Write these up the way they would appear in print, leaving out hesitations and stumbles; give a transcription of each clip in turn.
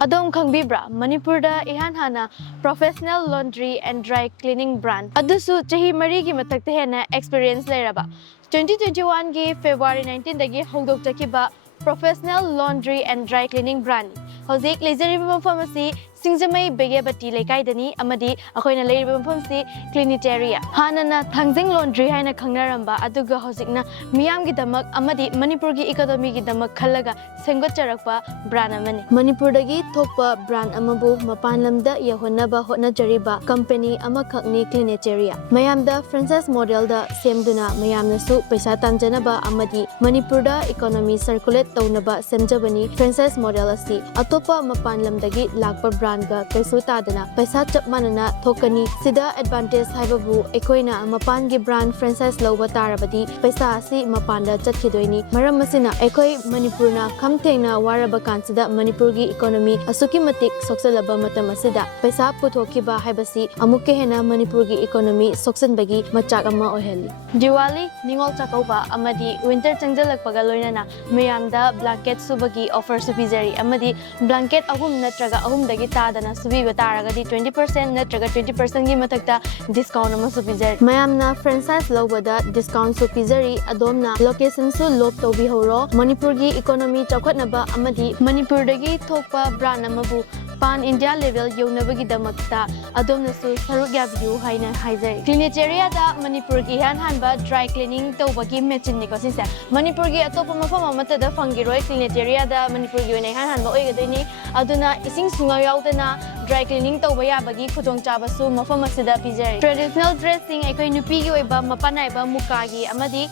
Adom Khangbibra, Manipurda Ihan Hana, Professional Laundry and Dry Cleaning Brand. Adusu Chahi Marigi Matakte Hena Experience Leraba. 2021 gi February 19 dagi Hogdok Takiba Professional Laundry and Dry Cleaning Brand. Hozik Lazeriba Pharmacy, Singzamay Begabati Lekaidani, Amadi, Akoina Labor Pharmacy, Cleaniteria. Hanana Tangzing Laundry Hana Kangaramba, Aduga Hozikna, Miyamgi Damak, Amadi, Manipurgi Economy Damak Kalaga, Sengocharakpa, Branamani. Manipurdagi Topa Brand Amabu, Mapanlamda, Yahonaba, Hotnajariba, Company Amakakni Cleaniteria. Mayam da Francis model da Semduna, Mayam Nasu, Pesa Tanjanaba, Amadi, Manipurda Economy Circulate Tounaba, Semjabani, Francis model asi, Atopa Mapanlamdagi, Lakpa Brand. Kaisu tadana paisa chapmanana thokani sida advantage haibabu ekoina mapan gi brand franchise loba tarabadi paisa asi mapanda chatkidoini maram masina ekoi manipurna khamthena waraba kansida manipur gi economy asuki matik soksalaba matam asida paisa puthokiba haibasi amukke hena manipur gi economy soksanbagi machak ama oheli Diwali ningol chakauba amadi winter changjalakpaga loinana mayamda blanket subagi offer supizari amadi blanket ahum natraga ahum dagi tadana subiba taragadi 20% natraga 20% gi matakta discount ama supizari mayamna franchise lobada discount supizari adomna location su lob tobi horo manipur gi economy chakhatnaba amadi manipur dagi thokpa brand amabu pan India level yognabagi damakta adomna su saruk yabiu haina haizari Cleaniteria da manipur gi Ahanba dry cleaning tawbagi machine ni ko sisa manipur gi atopa mafam amata da fangiroi Cleaniteria da manipur gi nei Ahanba oigadini aduna ising sunga yaudana dry cleaning tawba yabagi khudong chabasu mafam asida pijari traditional dressing ekoi nupi gi oiba mapanaiba mukagi amadi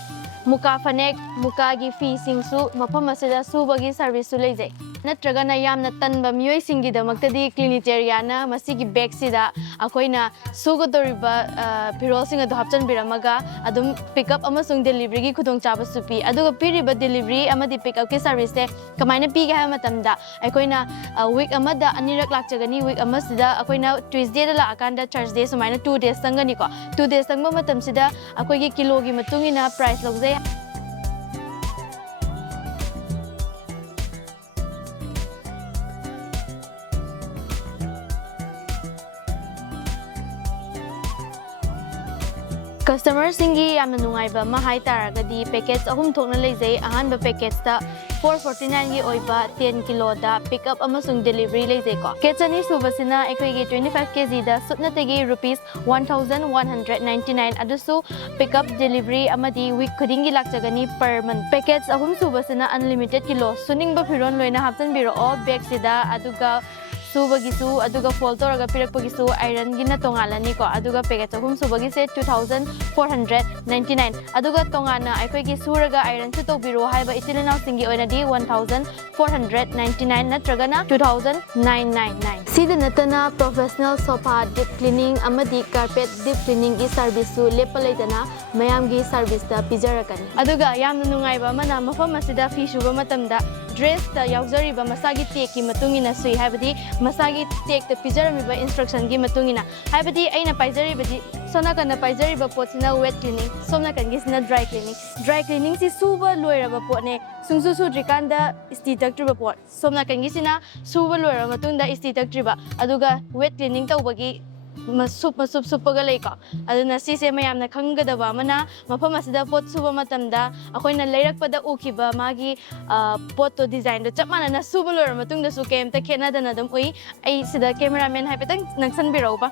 muka fanek mukagi fi singsu mafam asida subagi service su leijai natragana yamna tanba miyoi singi damaktadi Cleaniteria na masigi bag sida akoina sugodoriba pirol singa do hapchan biramaga adum pick up amasung delivery gi khudong chaba supi aduga piriba delivery amadi pick up ki service se kamaina pi ga matamda akoina week amada anirak lakchagani week amasida akoina Tuesday da la akanda Thursday sumaina 2 days sangani ko 2 days sangba matam sida akoi gi kilo gi matungina price logzai Customer singi yamna nungaiba mahai taragadi packets ahum thokna leijai ahanba packets ta 449 gi oiba 10 kilo da pick up amasung delivery leijai ko kechani subasina ekoi gi 25 kg da sutna tegi rupees 1199 adusu pick up delivery amadi week khudingi lakchagani per month packets ahum subasina unlimited kilo suningba phiron loina haptan biro o bag sida aduga subagisu aduga fold toraga pirakpagisu iron gina tongalani ko aduga package ahum subagi se 2499 aduga tongana aikoi gi suraga iron su tobiro haiba itilena singi oinadi 1499 natragana 2999 sida natana professional sofa deep cleaning amadi carpet deep cleaning gi service su lepalaidana mayam gi service da pijarakani aduga yamna nungaiba mana mafam asida fi shuba matamda dress ta yauzariba masagi take ki matungina sui haibadi masagi take ta pijaramiba instruction gi matungina haibadi aina paizaribadi sona kana paizariba potsina wet cleaning somna kangisina dry cleaning si suba loiraba potne sungsu sudrikanda isti taktriba pot somna kangisina suba loiraba matungda isti taktriba aduga wet cleaning tawbagi masup supaga leiko aduna sise mayamna khangadaba mana mafam asida pot suba matamda akoina leirakpada ukiba magi pot to design do chapmana na suba lor matungda su kemta khena dana dum ui ai sida cameraman haipetang naksan biroba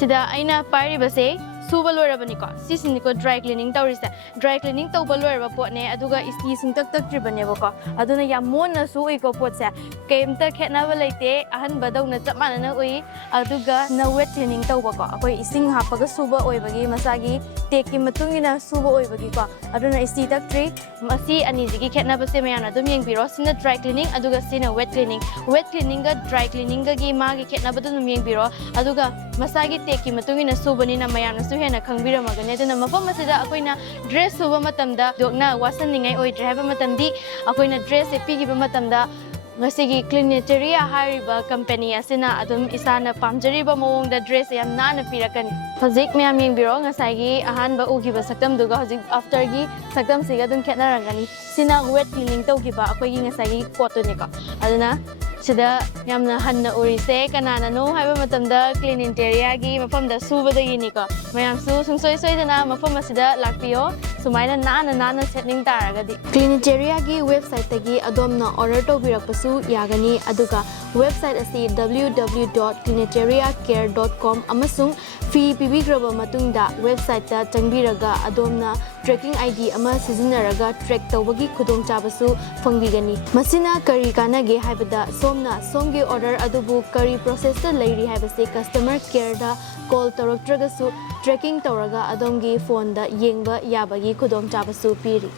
sida aina pari base suba lorabani ko sisini ko dry cleaning tawrisa dry cleaning tawba loraba potne aduga isti sing tak tribane ko aduna yamona su iko potsa kemta khena balaite ahan badawna chapmana na ui aduga na wet cleaning tawba ko akoi ising hapaga suba oibagi masagi teki matungina suba oibagi ko aduna isti tak tri masi ani jigi khena base mayana dum yeng biro sina dry cleaning aduga sina wet cleaning ga dry cleaning ga gi magi khena badu dum yeng biro aduga masagi teki matungina subani na mayana su hena khangbiramaga aduna mafam asida akoina dress suba matamda dokna wasan ningai oi drive matamdi akoina dress e pigiba matamda ngasi Cleaniteria hariba company asina adum isana pamjariba mawongda dress yam nana pirakani hojik myam yengbiro ngasai Ahanba ugiba saktam duga hojik after gi saktam siga dum khetnarangani sina wet cleaning tawgiba akoi gi ngasai pot ni ko aduna sida yamna hanna urise kanana no haiba matamda Cleaniteria gi mafamda subadagi ni ko mayam su sungsoi soidana mafam asida lakpiyo sumaina nana setting taragadi Cleaniteria gi website tagi adomna order tawbirakpasu Yaragani aduga website asi www.cleaniteriacare.com amasung fee pibigraba matungda website ta changbiraga adomna tracking ID ama sizinaraga track tawbagi khudongchabasu fangbigani masina kari kanage haibada somna somgi order adubu kari process ta leiri haibase customer care da call tawraktragasu tracking tawraga adomgi phone da yengba yabagi khudongchabasu piri